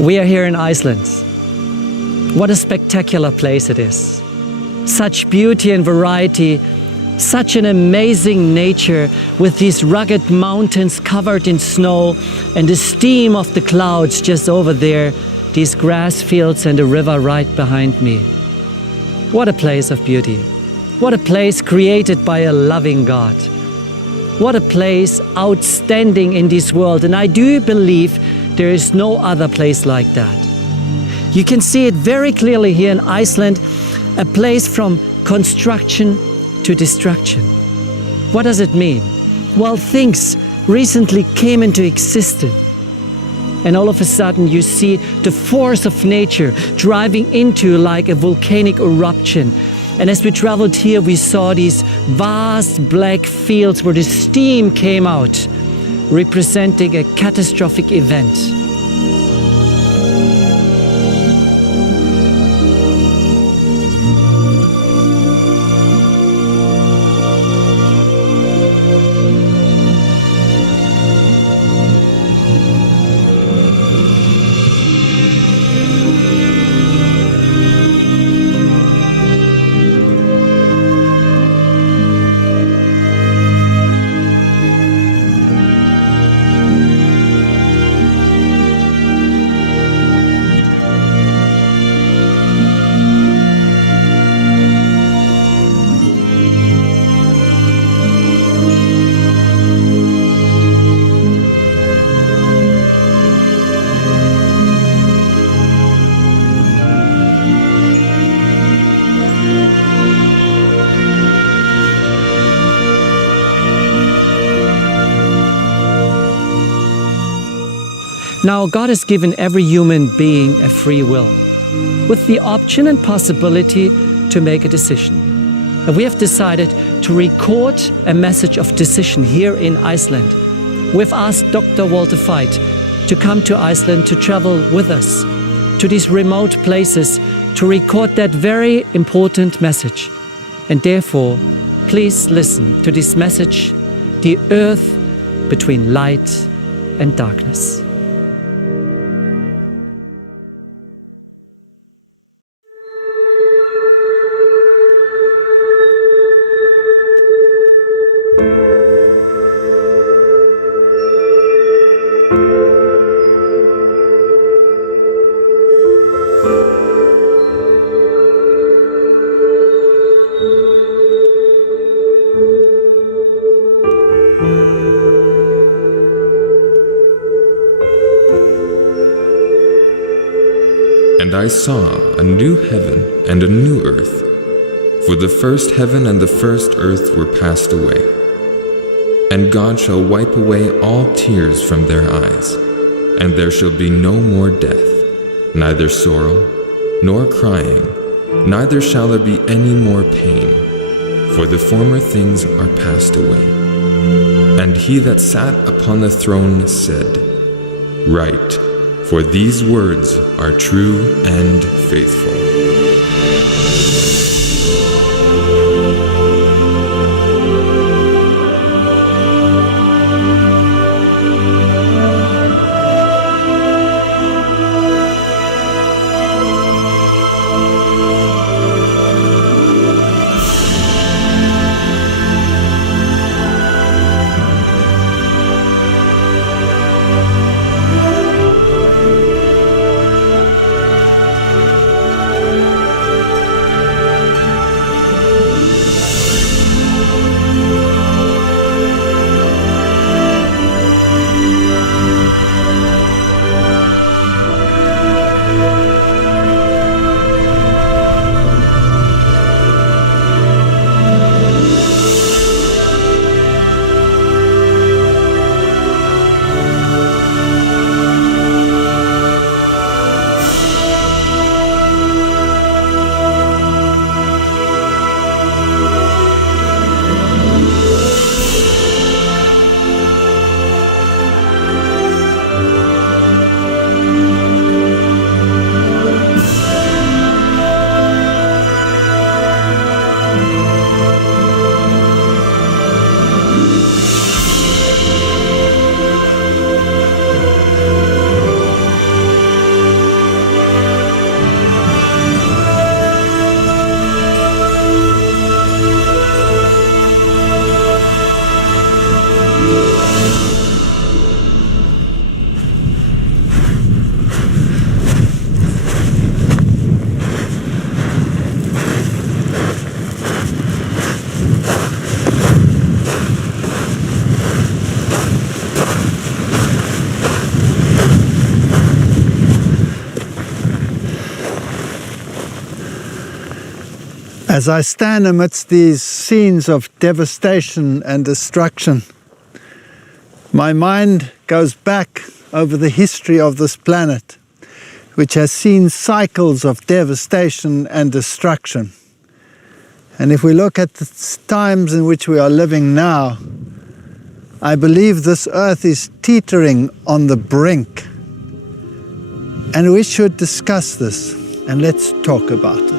We are here in Iceland. What a spectacular place it is. Such beauty and variety, such an amazing nature with these rugged mountains covered in snow and the steam of the clouds just over there, these grass fields and a river right behind me. What a place of beauty. What a place created by a loving God. What a place outstanding in this world. And I do believe there is no other place like that. You can see it very clearly here in Iceland, a place from construction to destruction. What does it mean? Well, things recently came into existence. And all of a sudden you see the force of nature driving into like a volcanic eruption. And as we traveled here, we saw these vast black fields where the steam came out, representing a catastrophic event. Now, God has given every human being a free will, with the option and possibility to make a decision. And we have decided to record a message of decision here in Iceland. We've asked Dr. Uoltър Feit to come to Iceland to travel with us to these remote places to record that very important message. And therefore, please listen to this message, the earth between light and darkness. And I saw a new heaven and a new earth, for the first heaven and the first earth were passed away. And God shall wipe away all tears from their eyes, and there shall be no more death, neither sorrow, nor crying, neither shall there be any more pain, for the former things are passed away. And he that sat upon the throne said, Write, for these words are true and faithful. As I stand amidst these scenes of devastation and destruction, my mind goes back over the history of this planet, which has seen cycles of devastation and destruction. And if we look at the times in which we are living now, I believe this earth is teetering on the brink. And we should discuss this, and let's talk about it.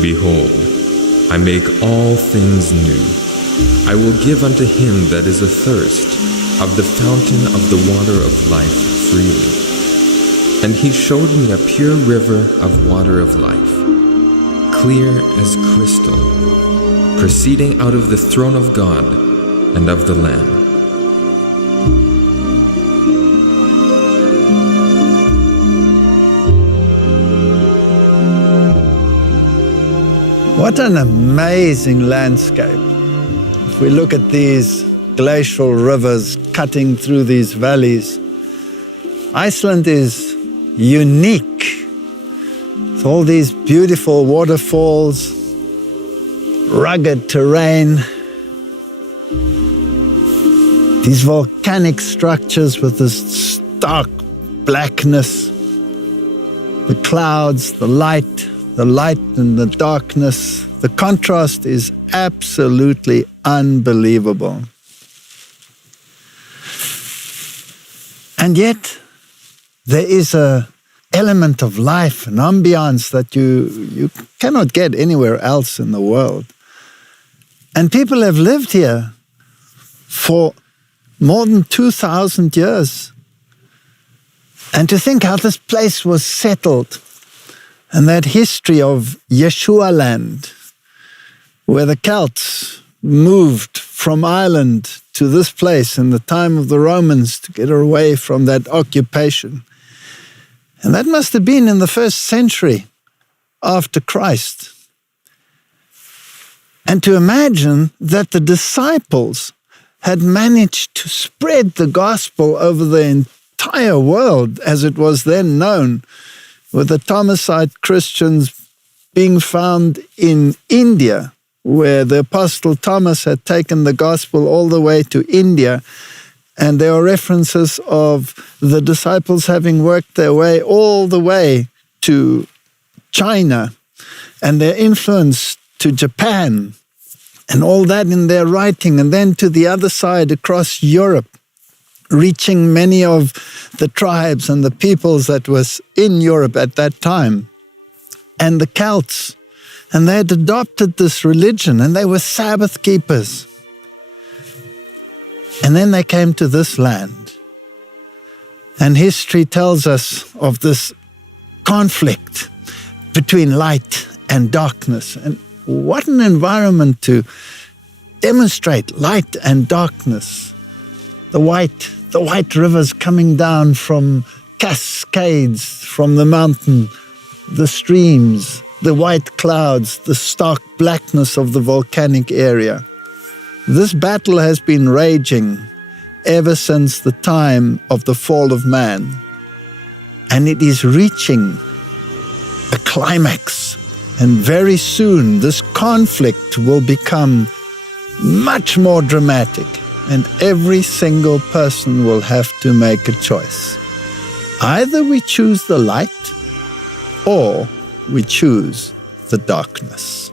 Behold, I make all things new. I will give unto him that is athirst of the fountain of the water of life freely. And he showed me a pure river of water of life, clear as crystal, proceeding out of the throne of God and of the Lamb. What an amazing landscape. If we look at these glacial rivers cutting through these valleys, Iceland is unique. With all these beautiful waterfalls, rugged terrain, these volcanic structures with this stark blackness, the clouds, the light and the darkness. The contrast is absolutely unbelievable. And yet, there is an element of life, an ambiance that you cannot get anywhere else in the world. And people have lived here for more than 2,000 years. And to think how this place was settled, and that history of Yeshua land, where the Celts moved from Ireland to this place in the time of the Romans to get away from that occupation. And that must have been in the 1st century after Christ. And to imagine that the disciples had managed to spread the gospel over the entire world as it was then known, with the Thomasite Christians being found in India, where the Apostle Thomas had taken the gospel all the way to India. And there are references of the disciples having worked their way all the way to China and their influence to Japan, and all that in their writing, and then to the other side across Europe, reaching many of the tribes and the peoples that was in Europe at that time, and the Celts. And they had adopted this religion, and they were Sabbath keepers. And then they came to this land. And history tells us of this conflict between light and darkness. And what an environment to demonstrate light and darkness. The white rivers coming down from cascades from the mountain, the streams, the white clouds, the stark blackness of the volcanic area. This battle has been raging ever since the time of the fall of man, and it is reaching a climax And very soon this conflict will become much more dramatic, and every single person will have to make a choice. Either we choose the light or we choose the darkness.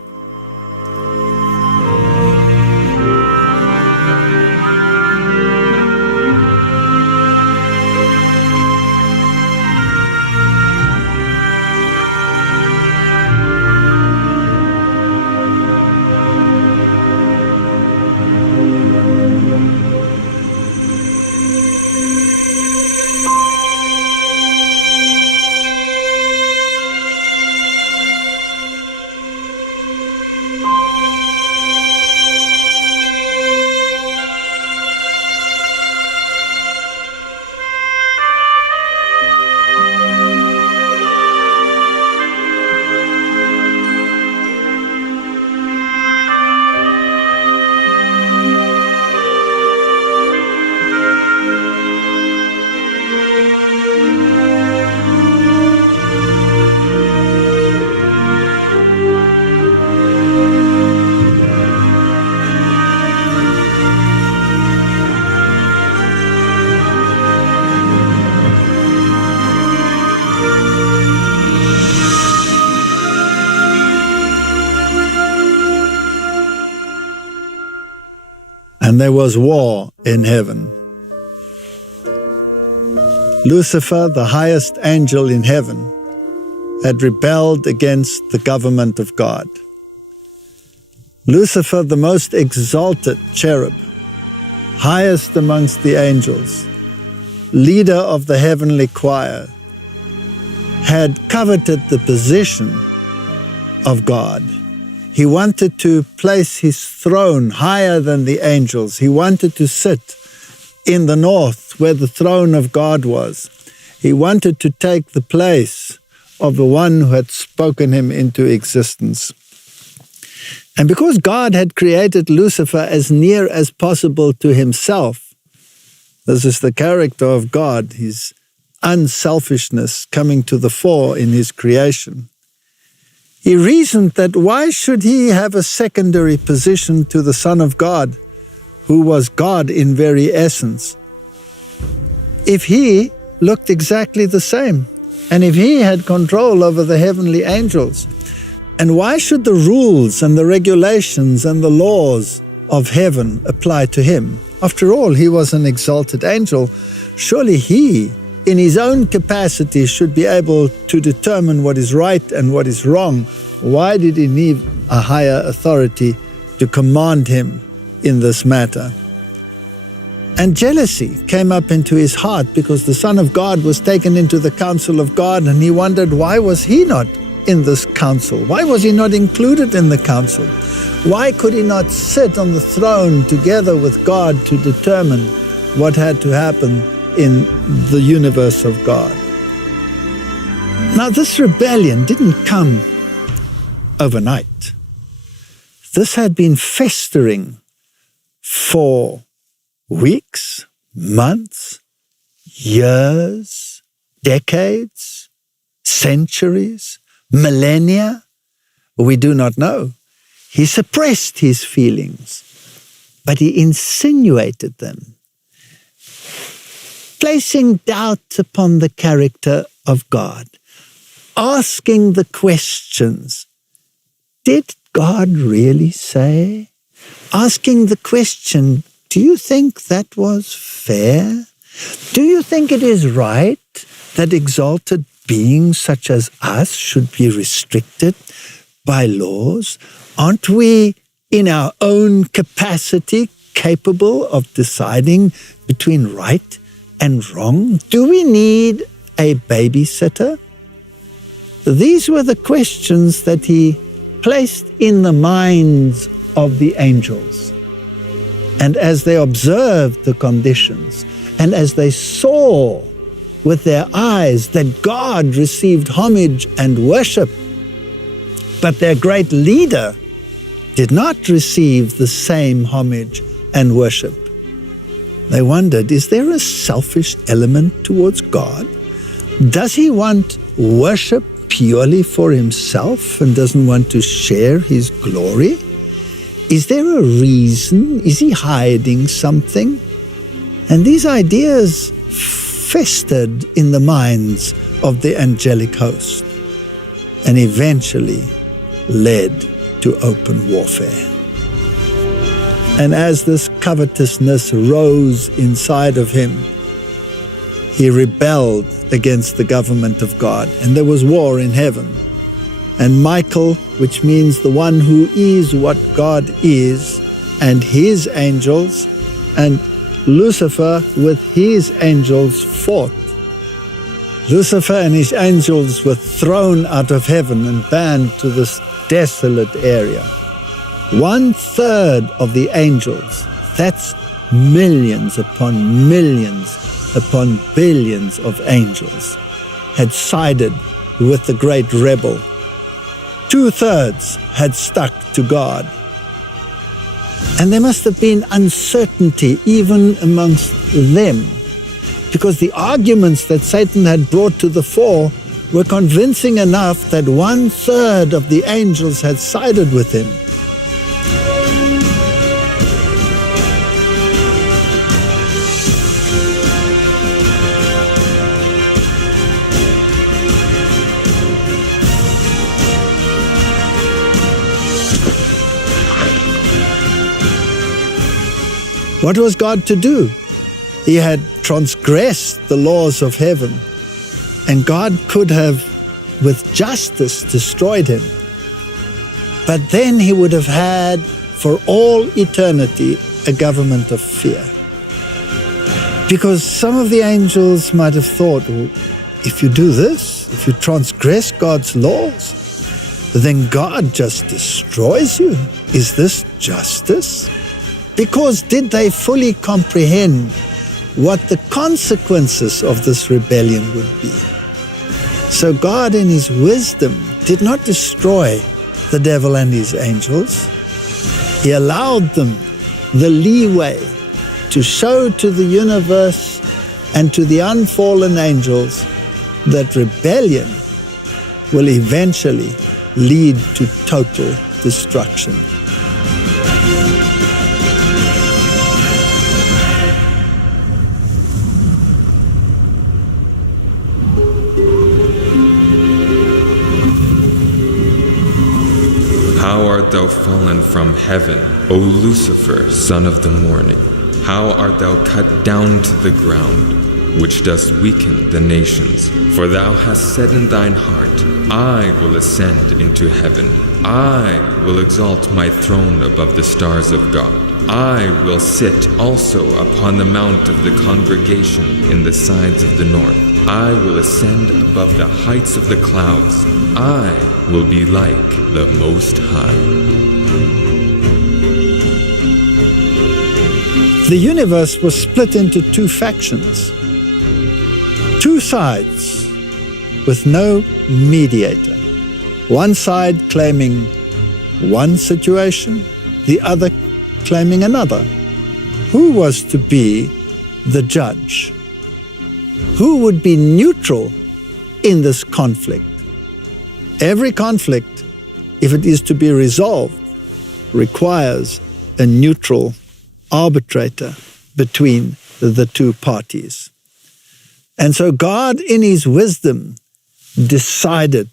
And there was war in heaven. Lucifer, the highest angel in heaven, had rebelled against the government of God. Lucifer, the most exalted cherub, highest amongst the angels, leader of the heavenly choir, had coveted the position of God. He wanted to place his throne higher than the angels. He wanted to sit in the north where the throne of God was. He wanted to take the place of the one who had spoken him into existence. And because God had created Lucifer as near as possible to himself, this is the character of God, his unselfishness coming to the fore in his creation. He reasoned that why should he have a secondary position to the Son of God, who was God in very essence, if he looked exactly the same, and if he had control over the heavenly angels? And why should the rules and the regulations and the laws of heaven apply to him? After all, he was an exalted angel. Surely he, in his own capacity, should be able to determine what is right and what is wrong. Why did he need a higher authority to command him in this matter? And jealousy came up into his heart because the Son of God was taken into the council of God, and he wondered, why was he not in this council? Why was he not included in the council? Why could he not sit on the throne together with God to determine what had to happen in the universe of God? Now, this rebellion didn't come overnight. This had been festering for weeks, months, years, decades, centuries, millennia. We do not know. He suppressed his feelings, but he insinuated them, placing doubt upon the character of God, asking the questions, did God really say? Asking the question, do you think that was fair? Do you think it is right that exalted beings such as us should be restricted by laws? Aren't we, in our own capacity, capable of deciding between right and wrong? Do we need a babysitter? These were the questions that he placed in the minds of the angels. And as they observed the conditions, and as they saw with their eyes that God received homage and worship, but their great leader did not receive the same homage and worship, they wondered, is there a selfish element towards God? Does he want worship purely for himself and doesn't want to share his glory? Is there a reason? Is he hiding something? And these ideas festered in the minds of the angelic host and eventually led to open warfare. And as this covetousness rose inside of him, he rebelled against the government of God, and there was war in heaven. And Michael, which means the one who is what God is, and his angels, and Lucifer with his angels fought. Lucifer and his angels were thrown out of heaven and banned to this desolate area. 1/3 of the angels, that's millions upon millions upon billions of angels, had sided with the great rebel. 2/3 had stuck to God. And there must have been uncertainty even amongst them, because the arguments that Satan had brought to the fore were convincing enough that 1/3 of the angels had sided with him. What was God to do? He had transgressed the laws of heaven, and God could have, with justice, destroyed him. But then he would have had, for all eternity, a government of fear. Because some of the angels might have thought, well, if you do this, if you transgress God's laws, then God just destroys you. Is this justice? Because did they fully comprehend what the consequences of this rebellion would be? So God in his wisdom did not destroy the devil and his angels. He allowed them the leeway to show to the universe and to the unfallen angels that rebellion will eventually lead to total destruction. How art thou fallen from heaven, O Lucifer, son of the morning? How art thou cut down to the ground, which dost weaken the nations? For thou hast said in thine heart, I will ascend into heaven. I will exalt my throne above the stars of God. I will sit also upon the mount of the congregation in the sides of the north. I will ascend above the heights of the clouds. I will be like the Most High. The universe was split into two factions, two sides with no mediator. One side claiming one situation, the other claiming another. Who was to be the judge? Who would be neutral in this conflict? Every conflict, if it is to be resolved, requires a neutral arbitrator between the two parties. And so God, in his wisdom, decided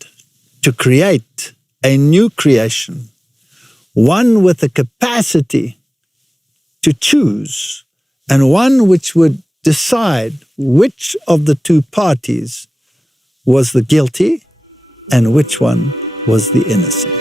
to create a new creation, one with the capacity to choose, and one which would decide which of the two parties was the guilty and which one was the innocent.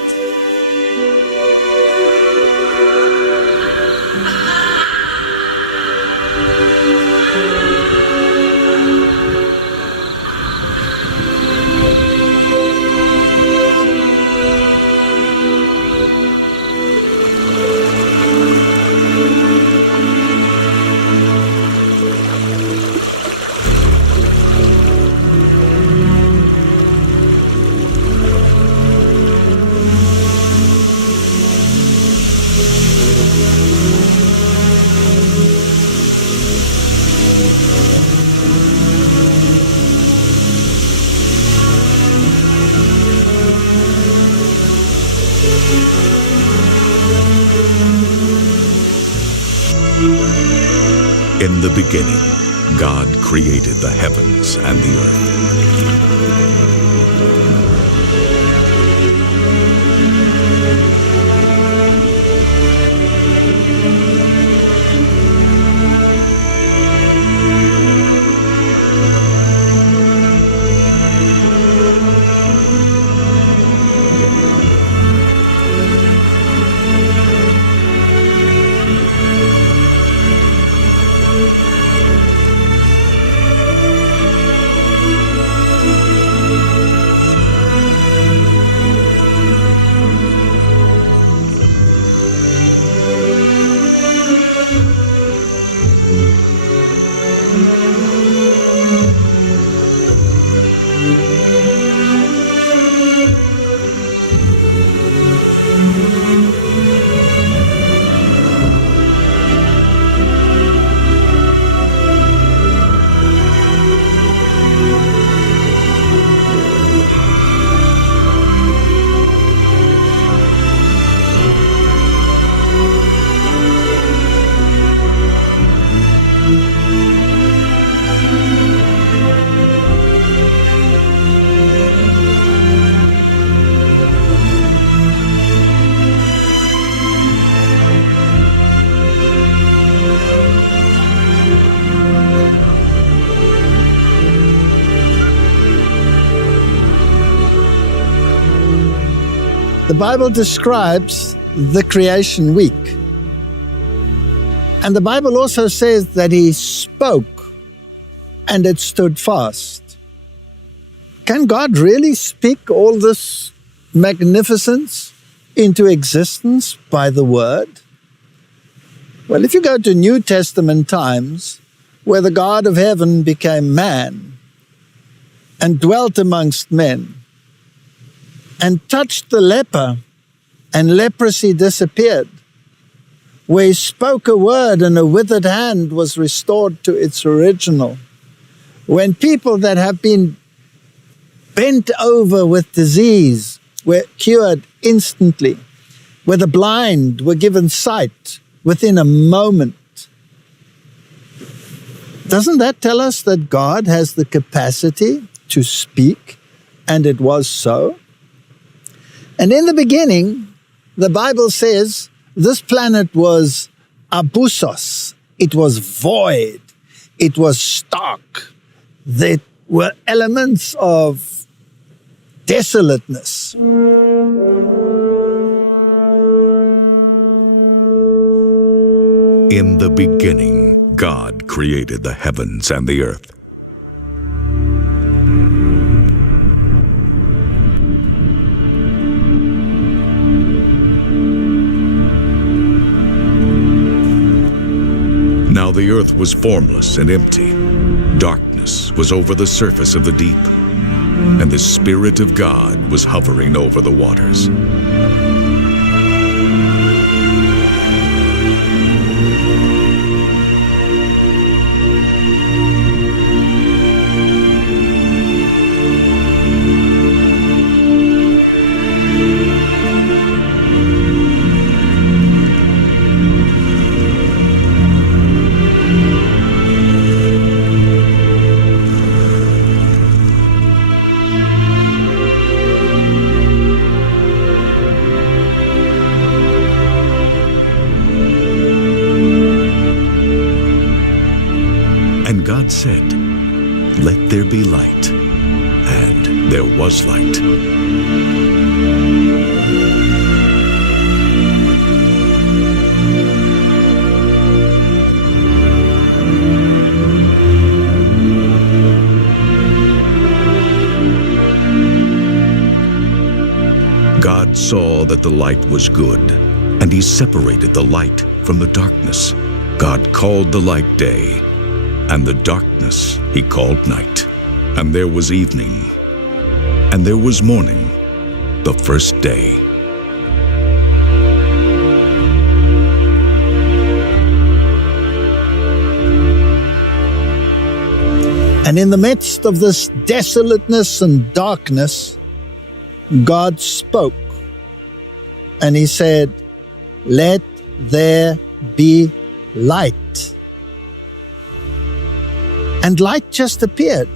the beginning, God created the heavens and the earth. The Bible describes the creation week. And the Bible also says that he spoke and it stood fast. Can God really speak all this magnificence into existence by the word? Well, if you go to New Testament times, where the God of heaven became man and dwelt amongst men, and touched the leper, and leprosy disappeared. Where he spoke a word and a withered hand was restored to its original. When people that have been bent over with disease were cured instantly, where the blind were given sight within a moment. Doesn't that tell us that God has the capacity to speak, and it was so? And in the beginning, the Bible says this planet was abusos. It was void. It was stark. There were elements of desolateness. In the beginning, God created the heavens and the earth. Now the earth was formless and empty. Darkness was over the surface of the deep, and the Spirit of God was hovering over the waters. And God said, "Let there be light," and there was light. God saw that the light was good, and he separated the light from the darkness. God called the light day, and the darkness he called night. And there was evening, and there was morning, the first day. And in the midst of this desolateness and darkness, God spoke, and he said, "Let there be light." and light just appeared.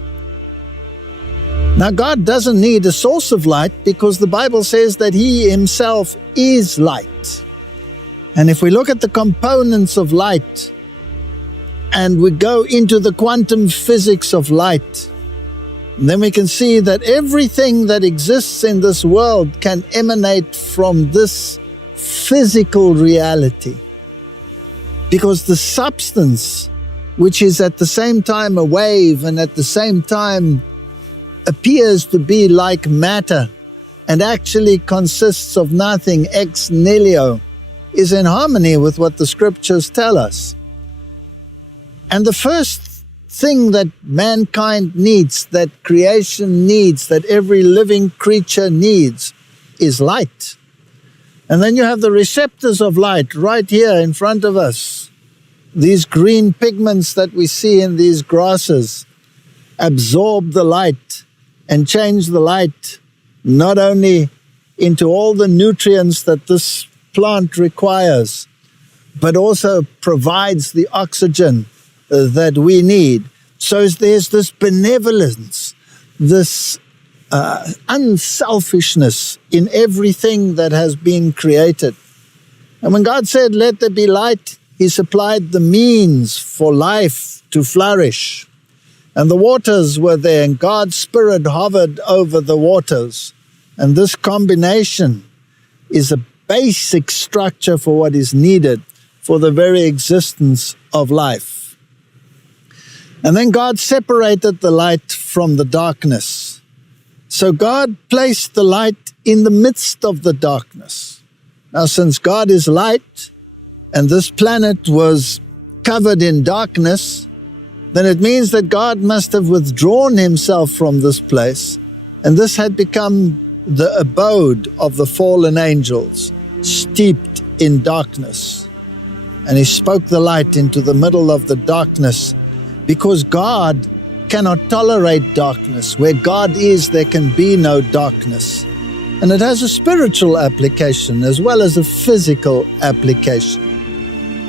Now, God doesn't need a source of light because the Bible says that He Himself is light. And if we look at the components of light and we go into the quantum physics of light, then we can see that everything that exists in this world can emanate from this physical reality. Because the substance, which is at the same time a wave and at the same time appears to be like matter and actually consists of nothing ex nihilo, is in harmony with what the scriptures tell us. And the first thing that mankind needs, that creation needs, that every living creature needs, is light. And then you have the receptors of light right here in front of us. These green pigments that we see in these grasses absorb the light and change the light not only into all the nutrients that this plant requires, but also provides the oxygen that we need. So there's this benevolence, this unselfishness in everything that has been created. And when God said, "Let there be light," He supplied the means for life to flourish. And the waters were there, and God's Spirit hovered over the waters. And this combination is a basic structure for what is needed for the very existence of life. And then God separated the light from the darkness. So God placed the light in the midst of the darkness. Now, since God is light, and this planet was covered in darkness, then it means that God must have withdrawn Himself from this place, and this had become the abode of the fallen angels, steeped in darkness. And He spoke the light into the middle of the darkness, because God cannot tolerate darkness. Where God is, there can be no darkness. And it has a spiritual application as well as a physical application.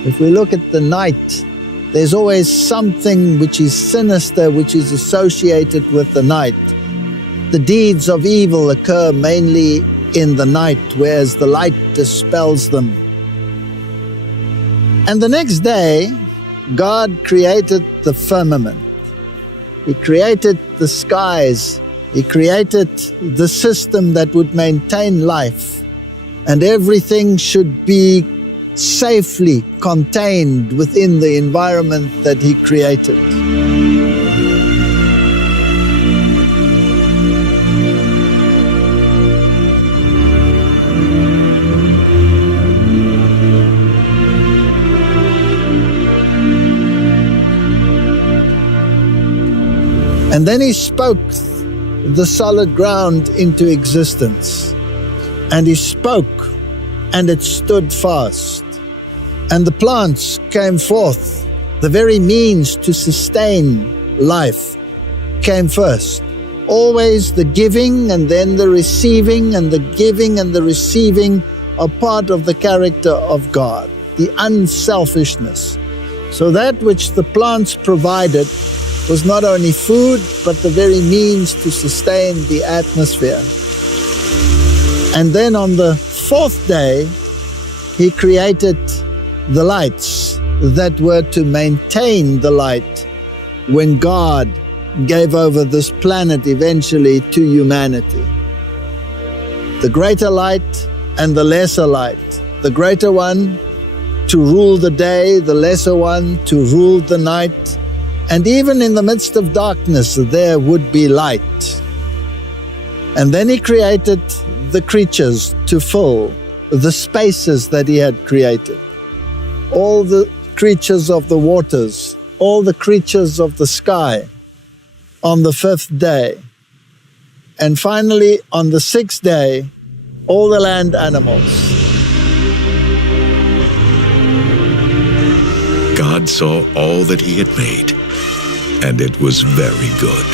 If we look at the night, there's always something which is sinister, which is associated with the night. The deeds of evil occur mainly in the night, whereas the light dispels them. And the next day, God created the firmament. He created the skies. He created the system that would maintain life. And everything should be safely contained within the environment that He created. And then He spoke the solid ground into existence. And He spoke, and it stood fast. And the plants came forth. The very means to sustain life came first. Always the giving and then the receiving, and the giving and the receiving are part of the character of God, the unselfishness. So that which the plants provided was not only food, but the very means to sustain the atmosphere. And then on the fourth day, He created the lights that were to maintain the light when God gave over this planet eventually to humanity. The greater light and the lesser light. The greater one to rule the day, the lesser one to rule the night. And even in the midst of darkness, there would be light. And then He created the creatures to fill the spaces that He had created. All the creatures of the waters, all the creatures of the sky on the fifth day. And finally, on the sixth day, all the land animals. God saw all that He had made, and it was very good.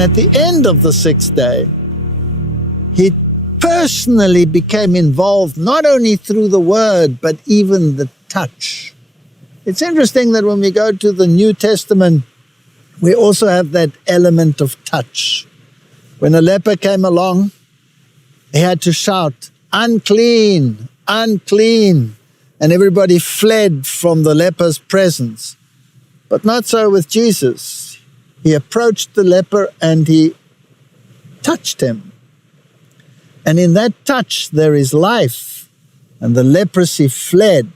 And at the end of the sixth day, he personally became involved, not only through the word, but even the touch. It's interesting that when we go to the New Testament, we also have that element of touch. When a leper came along, he had to shout, "Unclean, unclean," and everybody fled from the leper's presence. But not so with Jesus. He approached the leper and he touched him. And in that touch there is life, and the leprosy fled.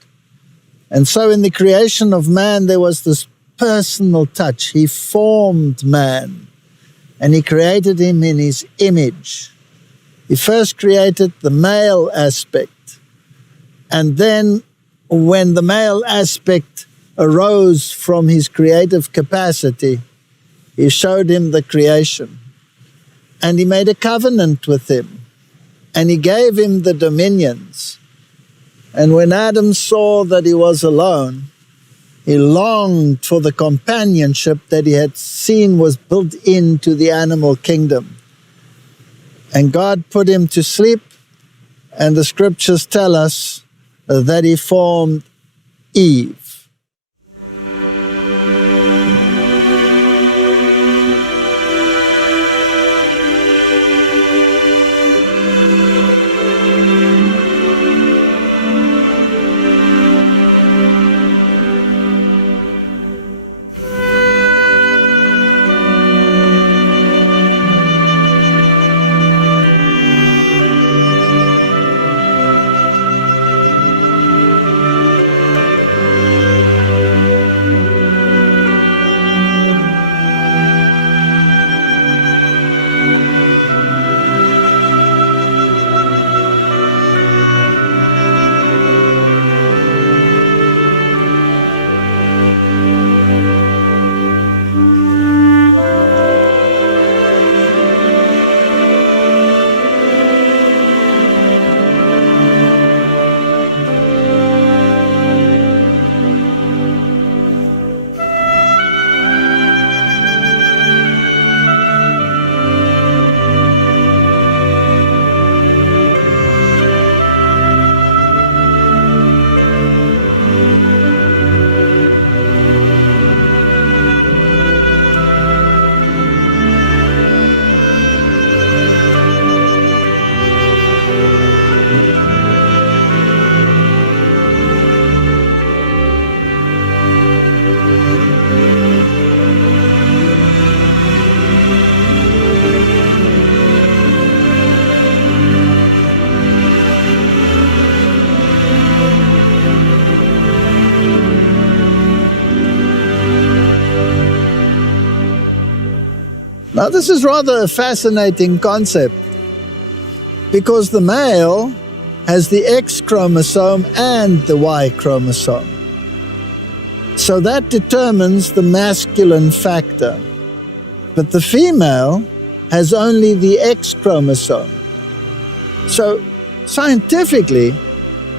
And so in the creation of man there was this personal touch. He formed man and he created him in his image. He first created the male aspect, and then when the male aspect arose from his creative capacity, he showed him the creation. And he made a covenant with him, and he gave him the dominions. And when Adam saw that he was alone, he longed for the companionship that he had seen was built into the animal kingdom. And God put him to sleep, and the scriptures tell us that he formed Eve. Now, this is rather a fascinating concept, because the male has the X chromosome and the Y chromosome. So that determines the masculine factor. But the female has only the X chromosome. So scientifically,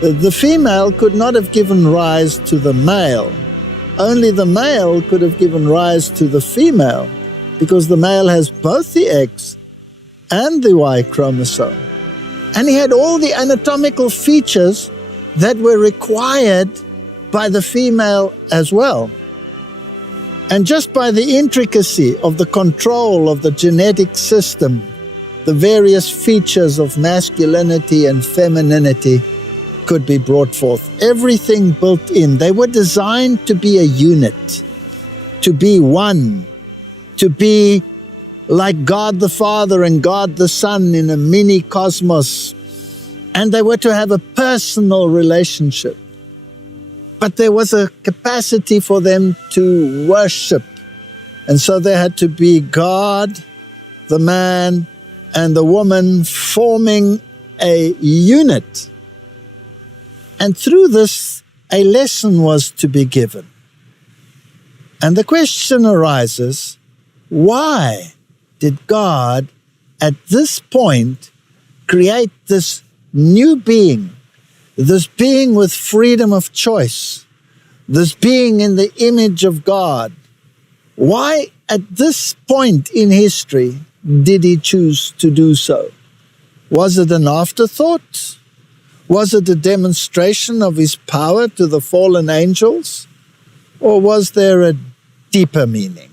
the female could not have given rise to the male. Only the male could have given rise to the female, because the male has both the X and the Y chromosome. And he had all the anatomical features that were required by the female as well. And just by the intricacy of the control of the genetic system, the various features of masculinity and femininity could be brought forth. Everything built in. They were designed to be a unit, to be one, to be like God the Father and God the Son in a mini cosmos. And they were to have a personal relationship. But there was a capacity for them to worship. And so there had to be God, the man, and the woman forming a unit. And through this, a lesson was to be given. And the question arises, why did God at this point create this new being, this being with freedom of choice, this being in the image of God? Why at this point in history did he choose to do so? Was it an afterthought? Was it a demonstration of his power to the fallen angels? Or was there a deeper meaning?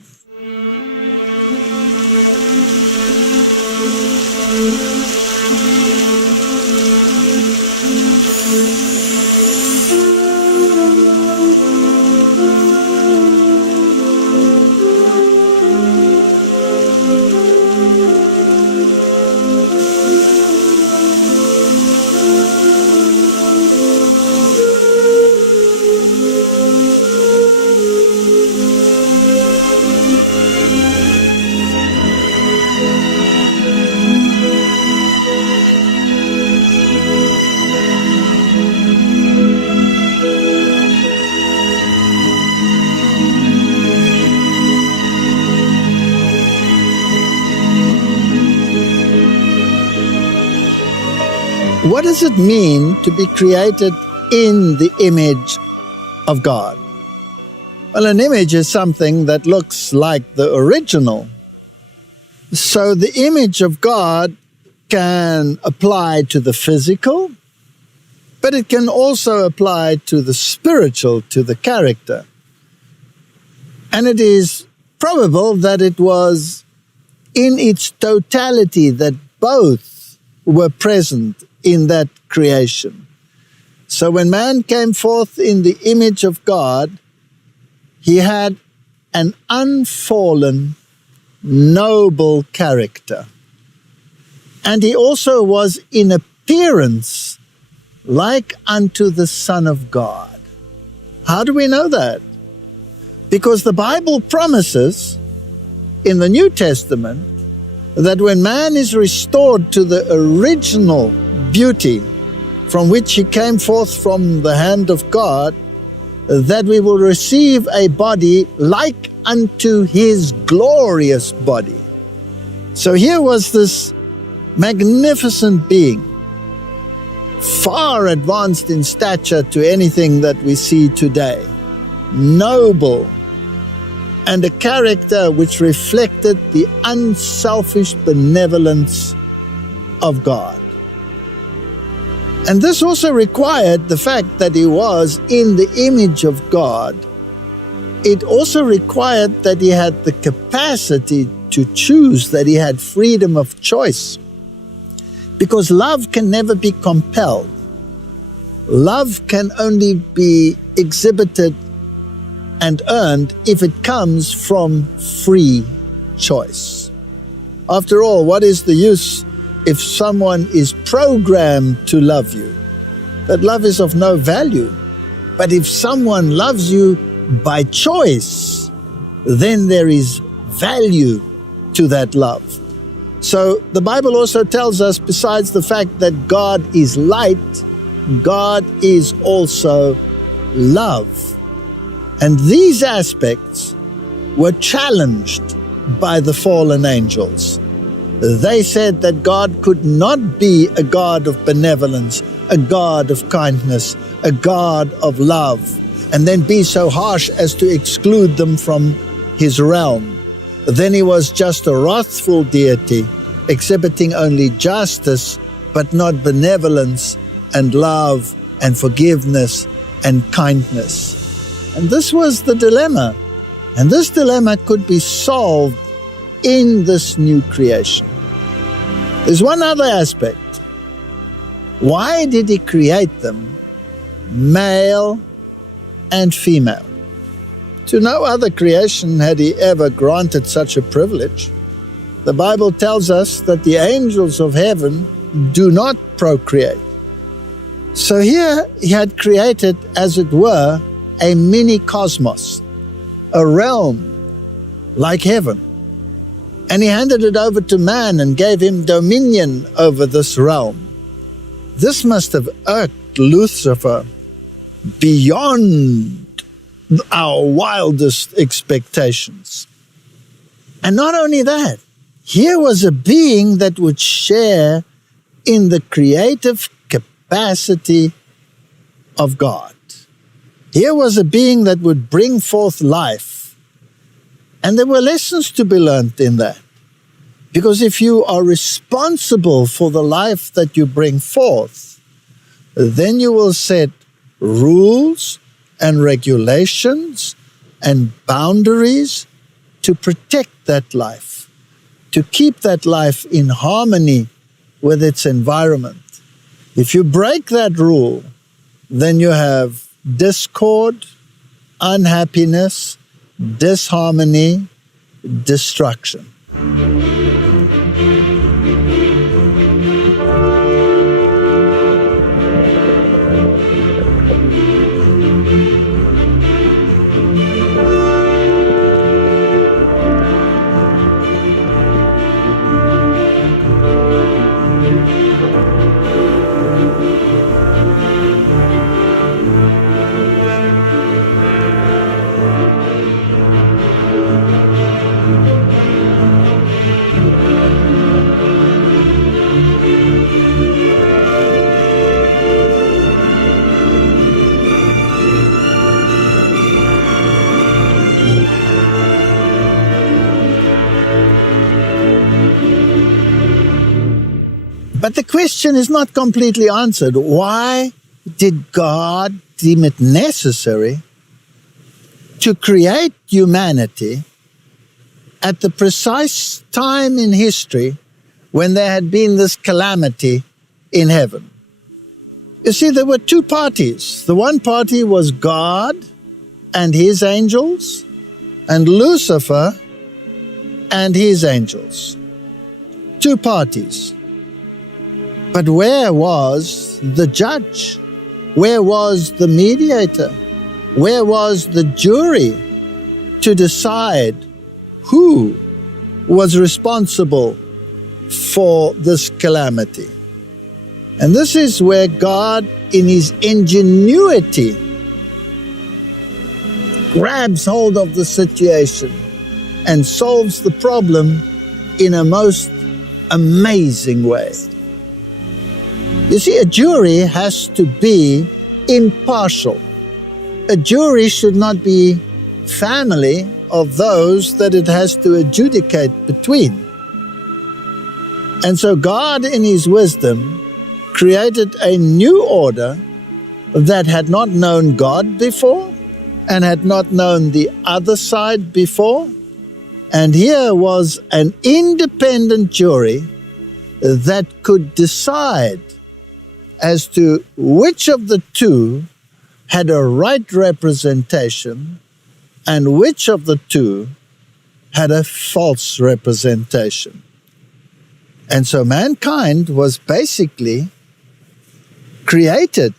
What does it mean to be created in the image of God? Well, an image is something that looks like the original. So the image of God can apply to the physical, but it can also apply to the spiritual, to the character. And it is probable that it was in its totality that both were present in that creation. So when man came forth in the image of God, he had an unfallen, noble character. And he also was in appearance like unto the Son of God. How do we know that? Because the Bible promises in the New Testament that when man is restored to the original beauty from which he came forth from the hand of God, that we will receive a body like unto his glorious body. So here was this magnificent being, far advanced in stature to anything that we see today, noble, and a character which reflected the unselfish benevolence of God. And this also required the fact that he was in the image of God. It also required that he had the capacity to choose, that he had freedom of choice. Because love can never be compelled. Love can only be exhibited and earned if it comes from free choice. After all, what is the use if someone is programmed to love you? That love is of no value. But if someone loves you by choice, then there is value to that love. So the Bible also tells us, besides the fact that God is light, God is also love. And these aspects were challenged by the fallen angels. They said that God could not be a God of benevolence, a God of kindness, a God of love, and then be so harsh as to exclude them from his realm. Then he was just a wrathful deity, exhibiting only justice, but not benevolence and love and forgiveness and kindness. And this was the dilemma. And this dilemma could be solved in this new creation. There's one other aspect. Why did he create them male and female? To no other creation had he ever granted such a privilege. The Bible tells us that the angels of heaven do not procreate. So here he had created, as it were, a mini cosmos, a realm like heaven. And he handed it over to man and gave him dominion over this realm. This must have irked Lucifer beyond our wildest expectations. And not only that, here was a being that would share in the creative capacity of God. Here was a being that would bring forth life And there were lessons to be learned in that. Because if you are responsible for the life that you bring forth, then you will set rules and regulations and boundaries to protect that life, to keep that life in harmony with its environment. If you break that rule, then you have discord, unhappiness, disharmony, destruction. But the question is not completely answered. Why did God deem it necessary to create humanity at the precise time in history when there had been this calamity in heaven? You see, there were two parties. The one party was God and his angels, and Lucifer and his angels. Two parties. But where was the judge? Where was the mediator? Where was the jury to decide who was responsible for this calamity? And this is where God, in his ingenuity, grabs hold of the situation and solves the problem in a most amazing way. You see, a jury has to be impartial. A jury should not be family of those that it has to adjudicate between. And so God, in his wisdom, created a new order that had not known God before and had not known the other side before. And here was an independent jury that could decide as to which of the two had a right representation and which of the two had a false representation. And so mankind was basically created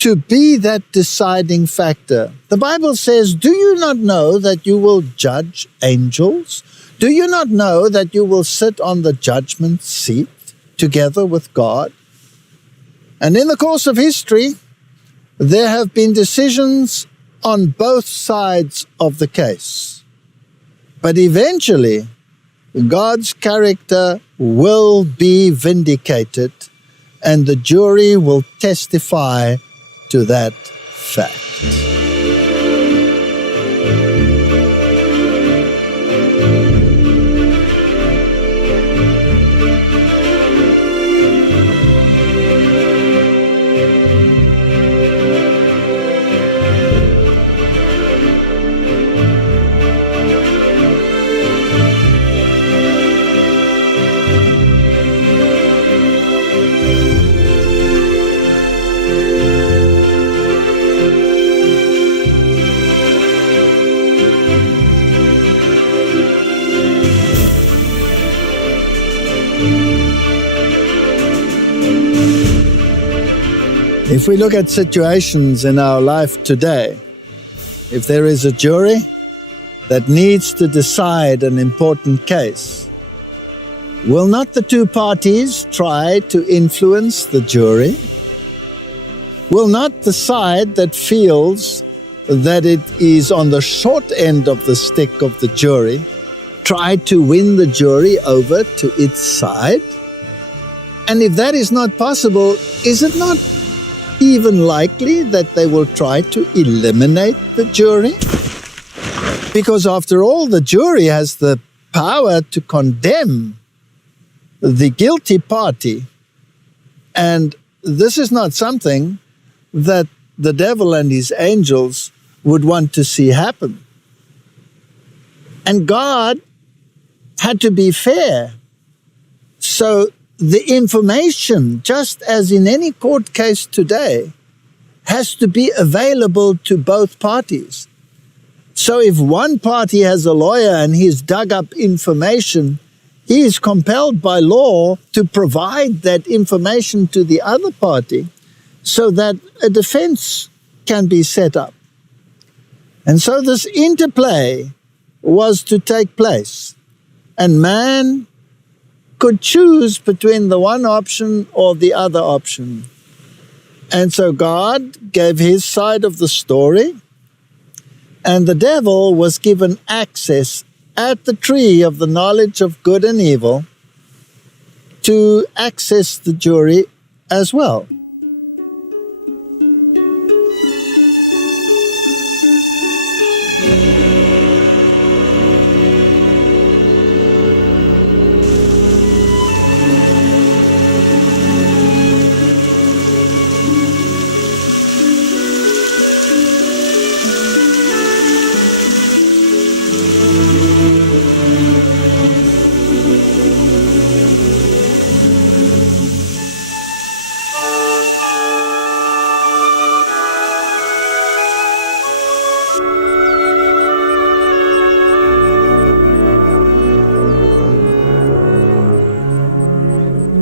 to be that deciding factor. The Bible says, do you not know that you will judge angels? Do you not know that you will sit on the judgment seat together with God? And in the course of history, there have been decisions on both sides of the case. But eventually, God's character will be vindicated, and the jury will testify to that fact. If we look at situations in our life today, if there is a jury that needs to decide an important case, will not the two parties try to influence the jury? Will not the side that feels that it is on the short end of the stick of the jury try to win the jury over to its side? And if that is not possible, is it not even likely that they will try to eliminate the jury? Because after all, the jury has the power to condemn the guilty party. And this is not something that the devil and his angels would want to see happen. And God had to be fair. So the information, just as in any court case today, has to be available to both parties. So if one party has a lawyer and he's dug up information, he is compelled by law to provide that information to the other party so that a defense can be set up. And so this interplay was to take place, and man could choose between the one option or the other option. And so God gave his side of the story, and the devil was given access at the tree of the knowledge of good and evil to access the jury as well.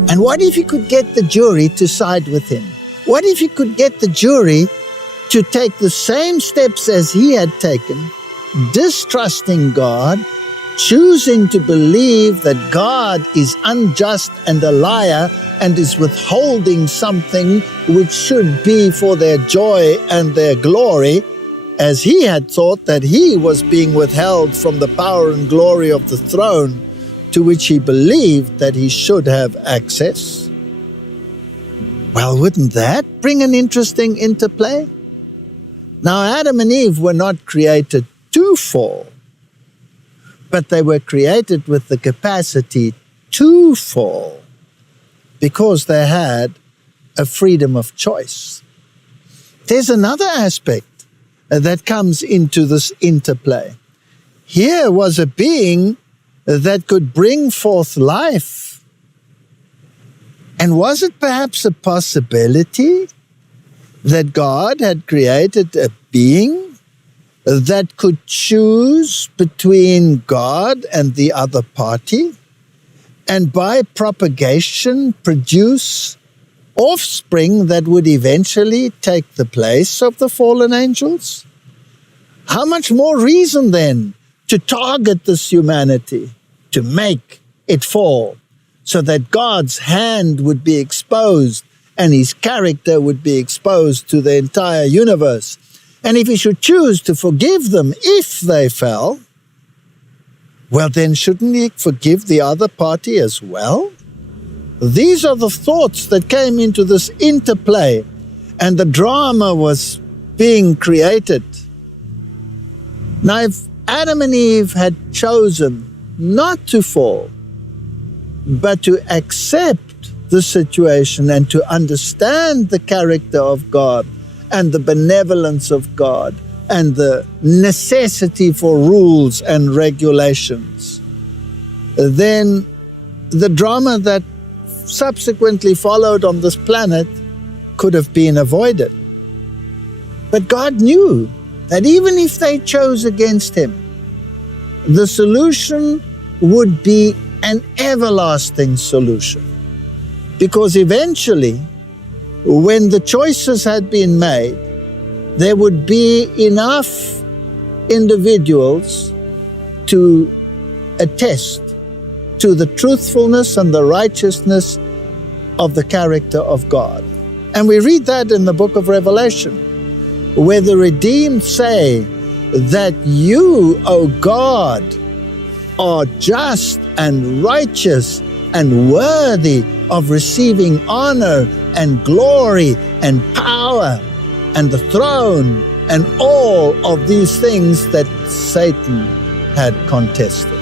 And what if he could get the jury to side with him? What if he could get the jury to take the same steps as he had taken, distrusting God, choosing to believe that God is unjust and a liar and is withholding something which should be for their joy and their glory, as he had thought that he was being withheld from the power and glory of the throne to which he believed that he should have access? Well, wouldn't that bring an interesting interplay? Now, Adam and Eve were not created to fall, but they were created with the capacity to fall because they had a freedom of choice. There's another aspect that comes into this interplay. Here was a being that could bring forth life. And was it perhaps a possibility that God had created a being that could choose between God and the other party, and by propagation produce offspring that would eventually take the place of the fallen angels? How much more reason then to target this humanity, to make it fall, so that God's hand would be exposed and his character would be exposed to the entire universe. And if he should choose to forgive them if they fell, well, then shouldn't he forgive the other party as well? These are the thoughts that came into this interplay, and the drama was being created. Now, if Adam and Eve had chosen not to fall, but to accept the situation and to understand the character of God and the benevolence of God and the necessity for rules and regulations, then the drama that subsequently followed on this planet could have been avoided. But God knew that even if they chose against him, the solution would be an everlasting solution. Because eventually, when the choices had been made, there would be enough individuals to attest to the truthfulness and the righteousness of the character of God. And we read that in the book of Revelation, where the redeemed say that you, O God, are just and righteous and worthy of receiving honor and glory and power and the throne and all of these things that Satan had contested.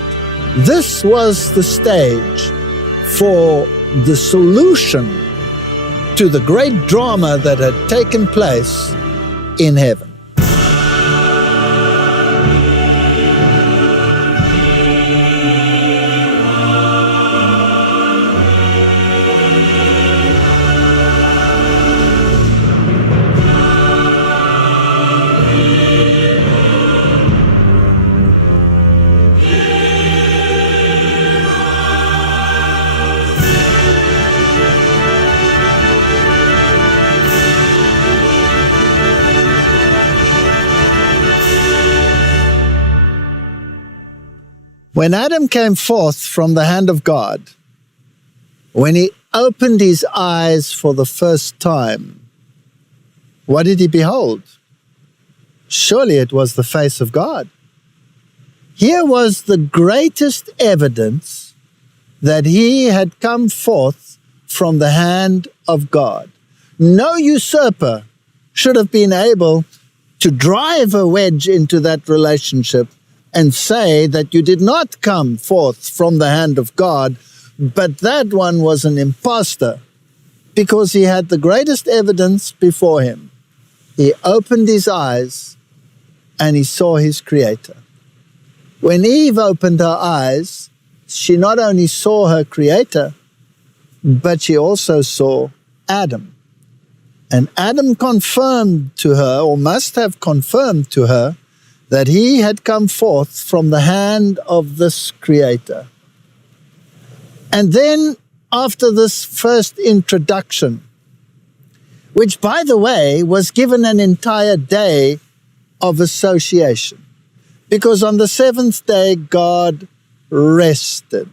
This was the stage for the solution to the great drama that had taken place in heaven. When Adam came forth from the hand of God, when he opened his eyes for the first time, what did he behold? Surely it was the face of God. Here was the greatest evidence that he had come forth from the hand of God. No usurper should have been able to drive a wedge into that relationship and say that you did not come forth from the hand of God, but that one was an impostor, because he had the greatest evidence before him. He opened his eyes and he saw his Creator. When Eve opened her eyes, she not only saw her Creator, but she also saw Adam. And Adam confirmed to her, or must have confirmed to her, that he had come forth from the hand of this Creator. And then, after this first introduction, which, by the way, was given an entire day of association, because on the seventh day, God rested.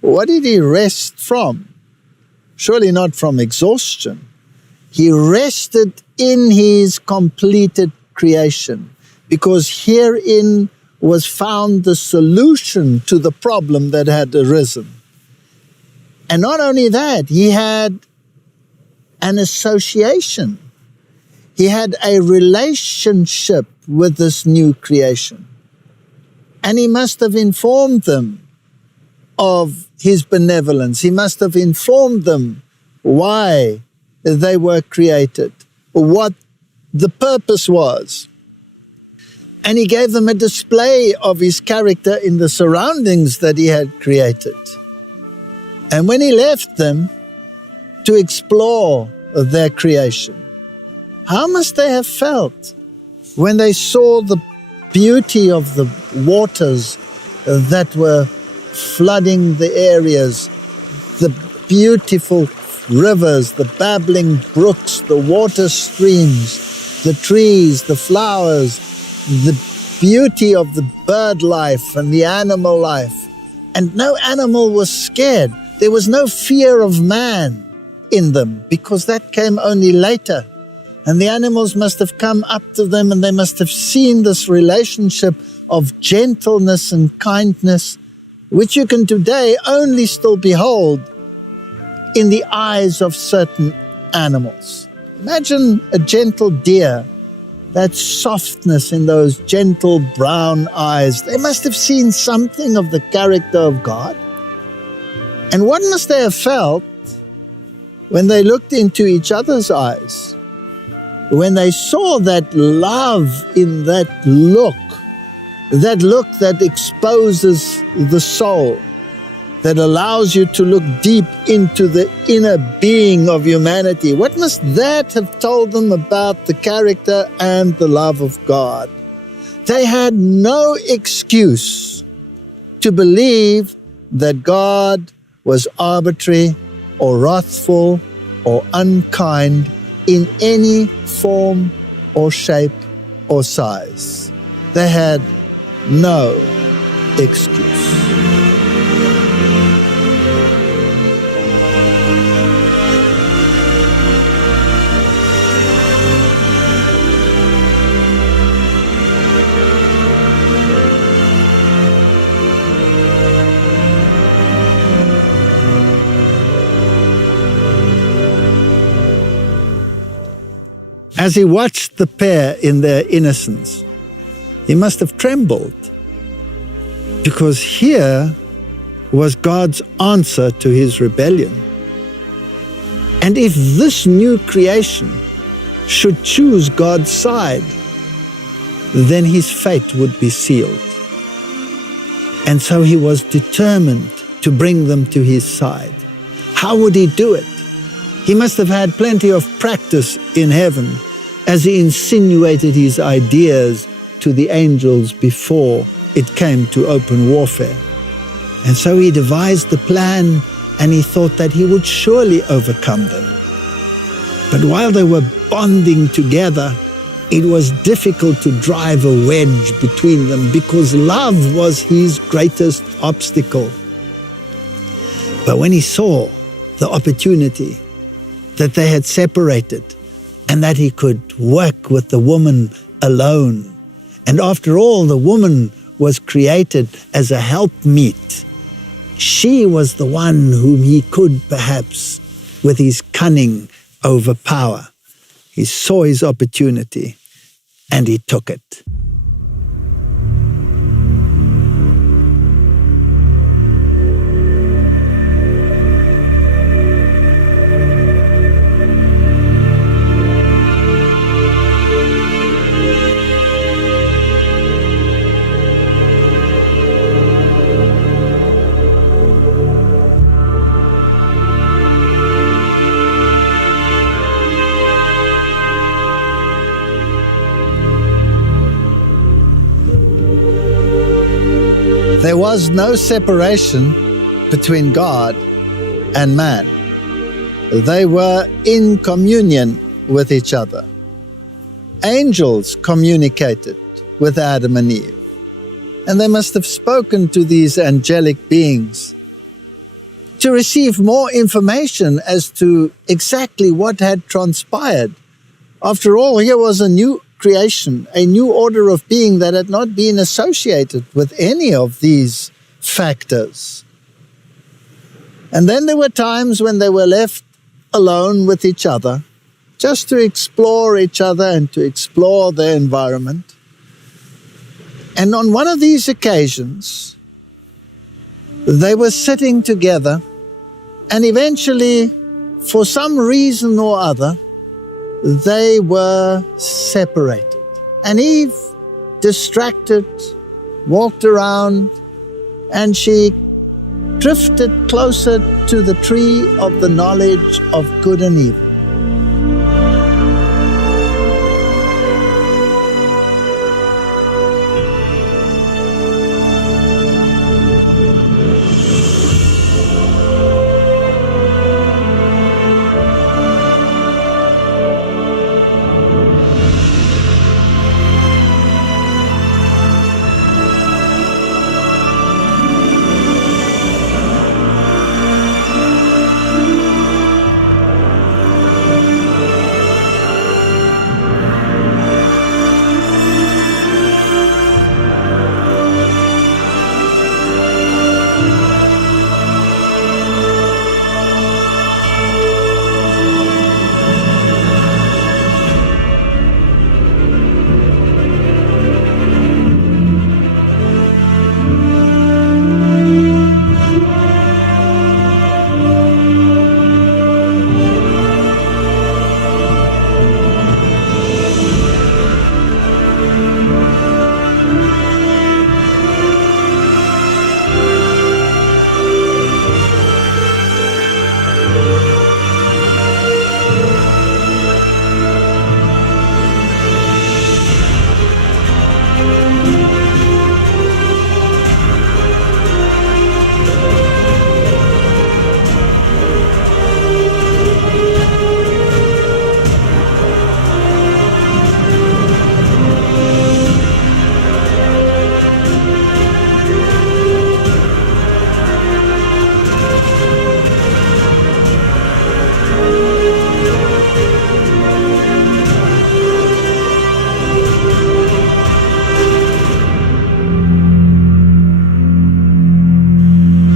What did he rest from? Surely not from exhaustion. He rested in his completed creation, because herein was found the solution to the problem that had arisen. And not only that, he had an association. He had a relationship with this new creation. And he must have informed them of his benevolence. He must have informed them why they were created, what the purpose was. And he gave them a display of his character in the surroundings that he had created. And when he left them to explore their creation, how must they have felt when they saw the beauty of the waters that were flooding the areas, the beautiful rivers, the babbling brooks, the water streams, the trees, the flowers, the beauty of the bird life and the animal life. And no animal was scared. There was no fear of man in them, because that came only later. And the animals must have come up to them, and they must have seen this relationship of gentleness and kindness, which you can today only still behold in the eyes of certain animals. Imagine a gentle deer, that softness in those gentle brown eyes. They must have seen something of the character of God. And what must they have felt when they looked into each other's eyes, when they saw that love in that look that exposes the soul, that allows you to look deep into the inner being of humanity. What must that have told them about the character and the love of God? They had no excuse to believe that God was arbitrary or wrathful or unkind in any form or shape or size. They had no excuse. As he watched the pair in their innocence, he must have trembled, because here was God's answer to his rebellion. And if this new creation should choose God's side, then his fate would be sealed. And so he was determined to bring them to his side. How would he do it? He must have had plenty of practice in heaven as he insinuated his ideas to the angels before it came to open warfare. And so he devised the plan, and he thought that he would surely overcome them. But while they were bonding together, it was difficult to drive a wedge between them because love was his greatest obstacle. But when he saw the opportunity that they had separated and that he could work with the woman alone, and after all, the woman was created as a helpmeet, she was the one whom he could perhaps, with his cunning, overpower. He saw his opportunity and he took it. There was no separation between God and man. They were in communion with each other. Angels communicated with Adam and Eve, and they must have spoken to these angelic beings to receive more information as to exactly what had transpired. After all, here was a new creation, a new order of being that had not been associated with any of these factors. And then there were times when they were left alone with each other, just to explore each other and to explore their environment. And on one of these occasions, they were sitting together, and eventually, for some reason or other, they were separated. And Eve, distracted, walked around, and she drifted closer to the tree of the knowledge of good and evil.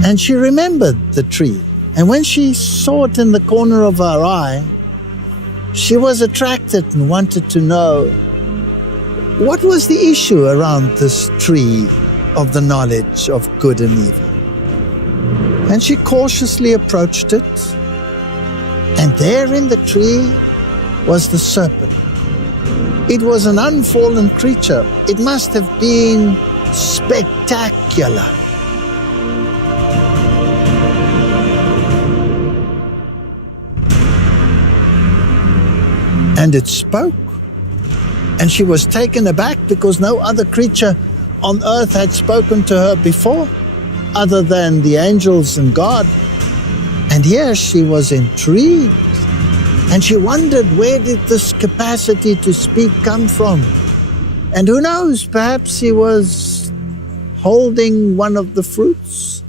And she remembered the tree. And when she saw it in the corner of her eye, she was attracted and wanted to know what was the issue around this tree of the knowledge of good and evil. And she cautiously approached it, and there in the tree was the serpent. It was an unfallen creature. It must have been spectacular. And it spoke. And she was taken aback because no other creature on earth had spoken to her before, other than the angels and God. And here she was intrigued. And she wondered, where did this capacity to speak come from? And who knows, perhaps he was holding one of the fruits.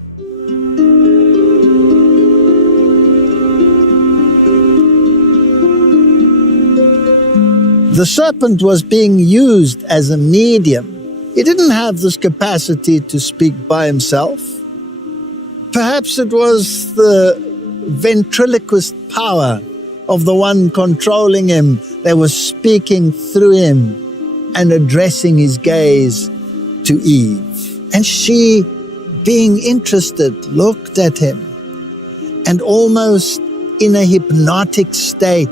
The serpent was being used as a medium. He didn't have this capacity to speak by himself. Perhaps it was the ventriloquist power of the one controlling him that was speaking through him and addressing his gaze to Eve. And she, being interested, looked at him, and almost in a hypnotic state,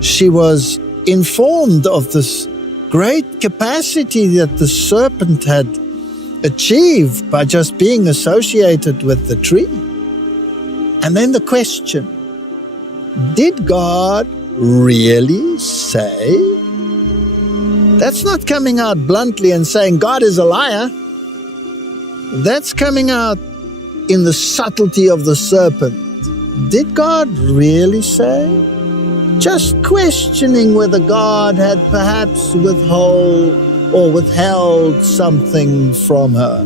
she was informed of this great capacity that the serpent had achieved by just being associated with the tree. And then the question, did God really say? That's not coming out bluntly and saying God is a liar. That's coming out in the subtlety of the serpent. Did God really say? Just questioning whether God had perhaps withheld something from her.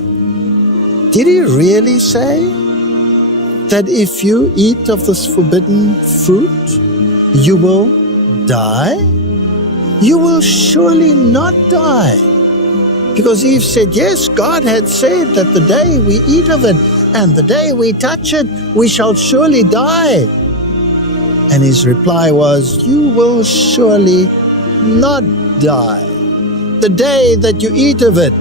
Did he really say that if you eat of this forbidden fruit, you will die? You will surely not die. Because Eve said, yes, God had said that the day we eat of it and the day we touch it, we shall surely die. And his reply was, you will surely not die. The day that you eat of it,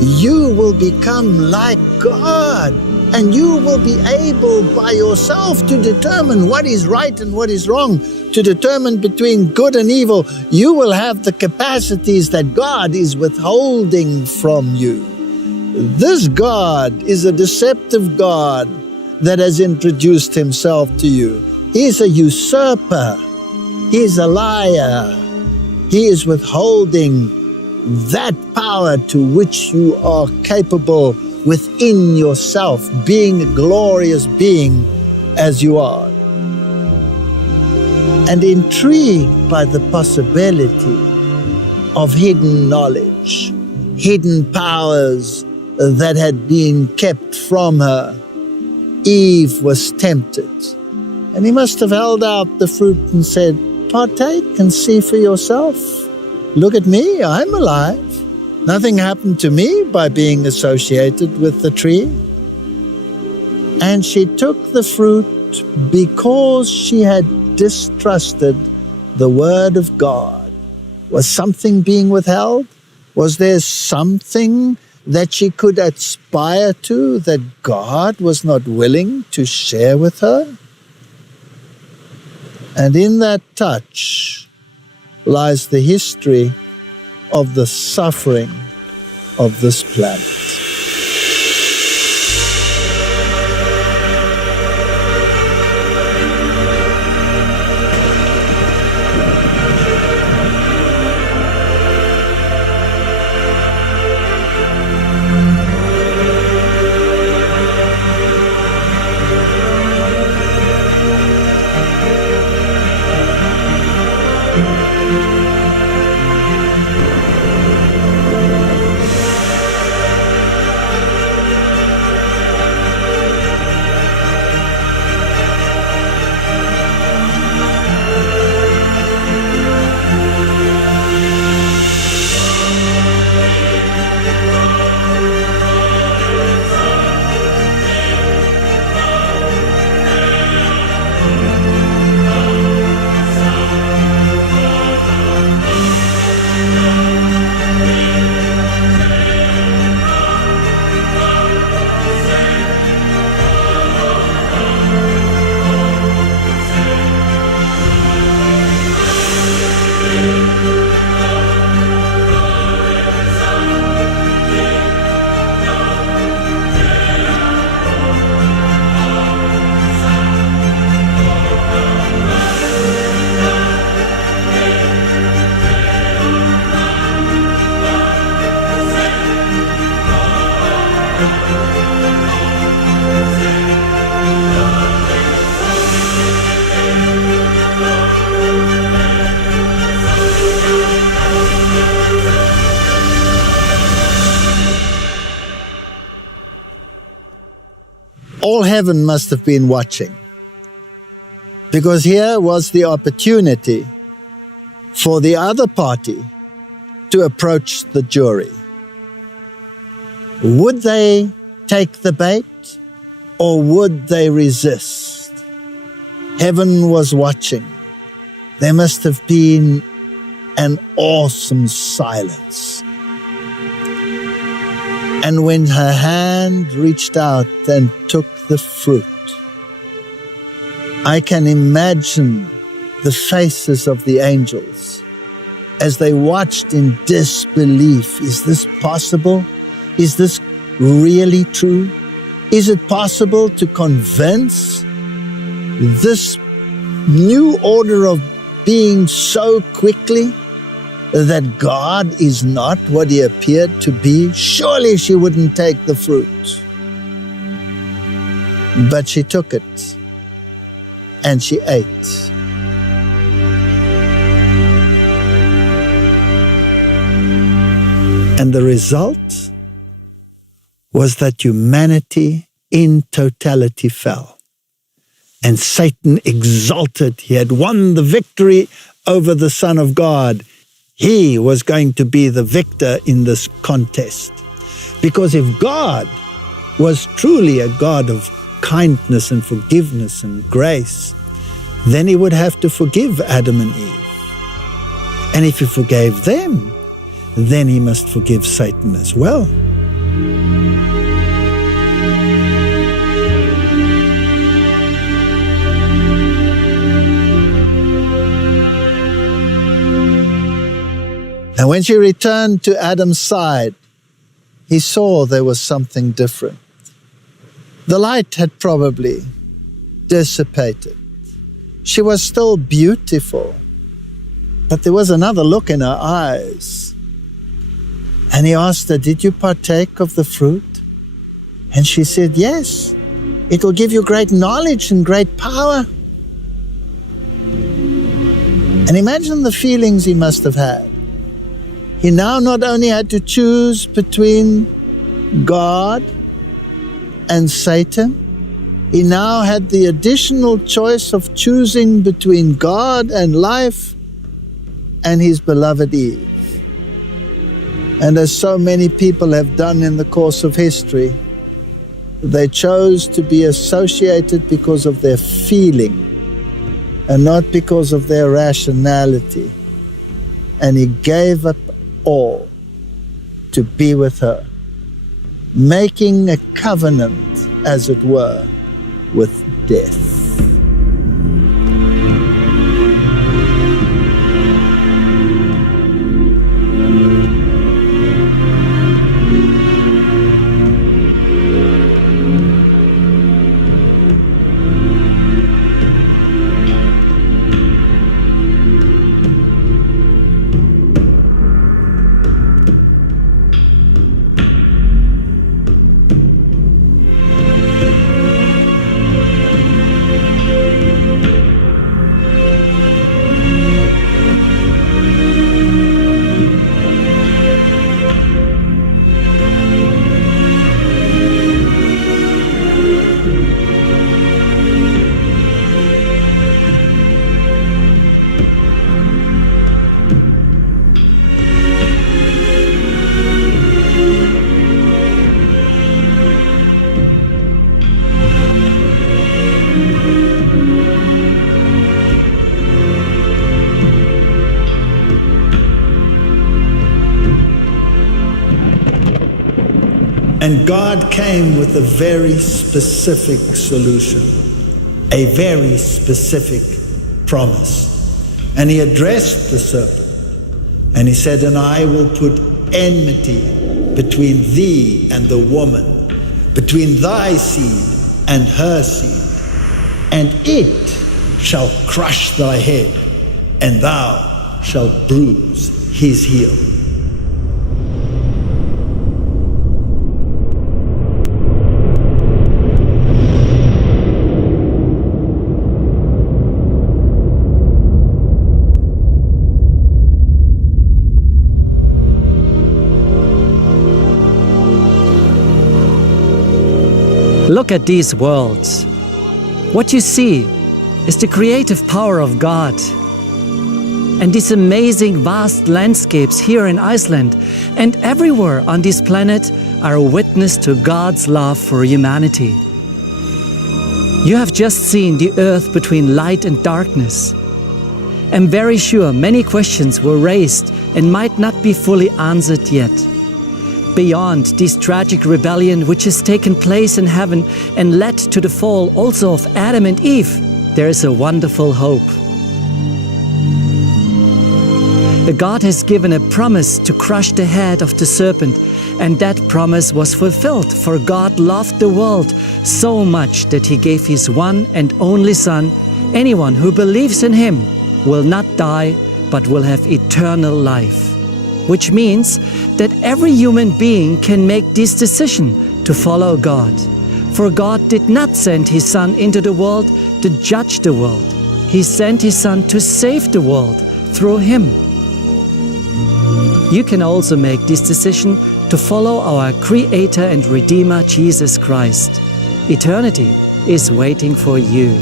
you will become like God, and you will be able by yourself to determine what is right and what is wrong, to determine between good and evil. You will have the capacities that God is withholding from you. This God is a deceptive God that has introduced himself to you. He is a usurper. He is a liar. He is withholding that power to which you are capable within yourself, being a glorious being as you are. And intrigued by the possibility of hidden knowledge, hidden powers that had been kept from her, Eve was tempted. And he must have held out the fruit and said, partake and see for yourself. Look at me, I'm alive. Nothing happened to me by being associated with the tree. And she took the fruit because she had distrusted the word of God. Was something being withheld? Was there something that she could aspire to that God was not willing to share with her? And in that touch lies the history of the suffering of this planet. all heaven must have been watching, because here was the opportunity for the other party to approach the jury. Would they take the bait or would they resist? Heaven was watching. There must have been an awesome silence. And when her hand reached out and took the fruit, I can imagine the faces of the angels as they watched in disbelief. Is this possible? Is this really true? Is it possible to convince this new order of being so quickly that God is not what he appeared to be? Surely she wouldn't take the fruit. But she took it and she ate. And the result was that humanity in totality fell. And Satan exulted. He had won the victory over the Son of God. He was going to be the victor in this contest. Because if God was truly a God of kindness and forgiveness and grace, then he would have to forgive Adam and Eve. And if he forgave them, then he must forgive Satan as well. And when she returned to Adam's side, he saw there was something different. The light had probably dissipated. She was still beautiful, but there was another look in her eyes. And he asked her, "Did you partake of the fruit?" And she said, "Yes, it will give you great knowledge and great power." And imagine the feelings he must have had. He now not only had to choose between God and Satan, he now had the additional choice of choosing between God and life and his beloved Eve. And as so many people have done in the course of history, they chose to be associated because of their feeling and not because of their rationality. And he gave up all to be with her, making a covenant, as it were, with death. And God came with a very specific solution, a very specific promise. And he addressed the serpent, and he said, "And I will put enmity between thee and the woman, between thy seed and her seed, and it shall crush thy head, and thou shalt bruise his heel." Look at these worlds. What you see is the creative power of God. And these amazing vast landscapes here in Iceland and everywhere on this planet are a witness to God's love for humanity. You have just seen the earth between light and darkness. I'm very sure many questions were raised and might not be fully answered yet. Beyond this tragic rebellion which has taken place in heaven and led to the fall also of Adam and Eve, there is a wonderful hope. God has given a promise to crush the head of the serpent, and that promise was fulfilled, for God loved the world so much that He gave His one and only Son. Anyone who believes in Him will not die, but will have eternal life. Which means that every human being can make this decision to follow God. For God did not send His Son into the world to judge the world. He sent His Son to save the world through Him. You can also make this decision to follow our Creator and Redeemer Jesus Christ. Eternity is waiting for you.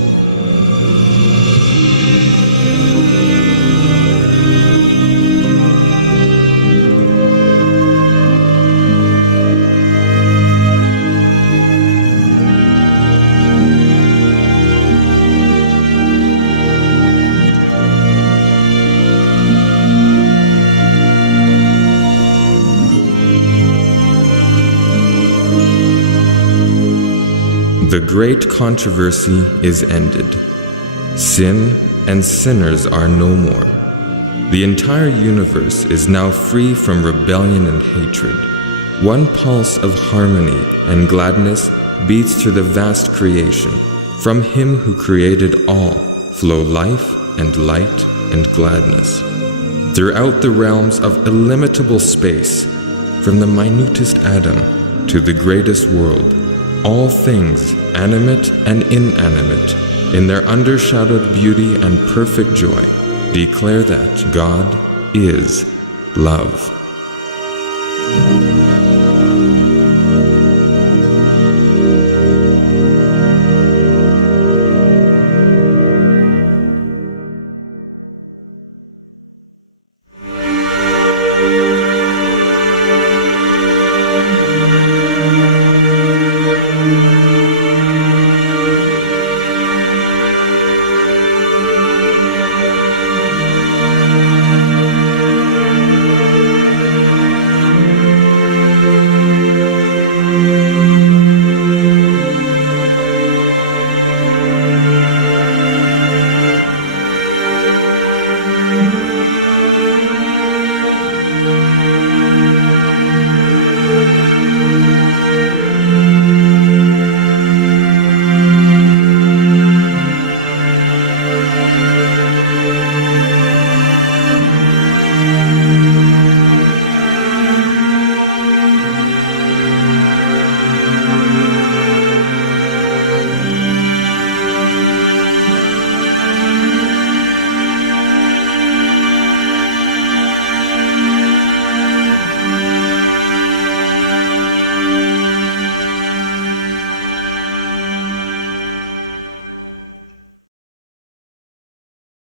The great controversy is ended. Sin and sinners are no more. The entire universe is now free from rebellion and hatred. One pulse of harmony and gladness beats through the vast creation. From Him who created all flow life and light and gladness. Throughout the realms of illimitable space, from the minutest atom to the greatest world, all things, animate and inanimate, in their undershadowed beauty and perfect joy, declare that God is love.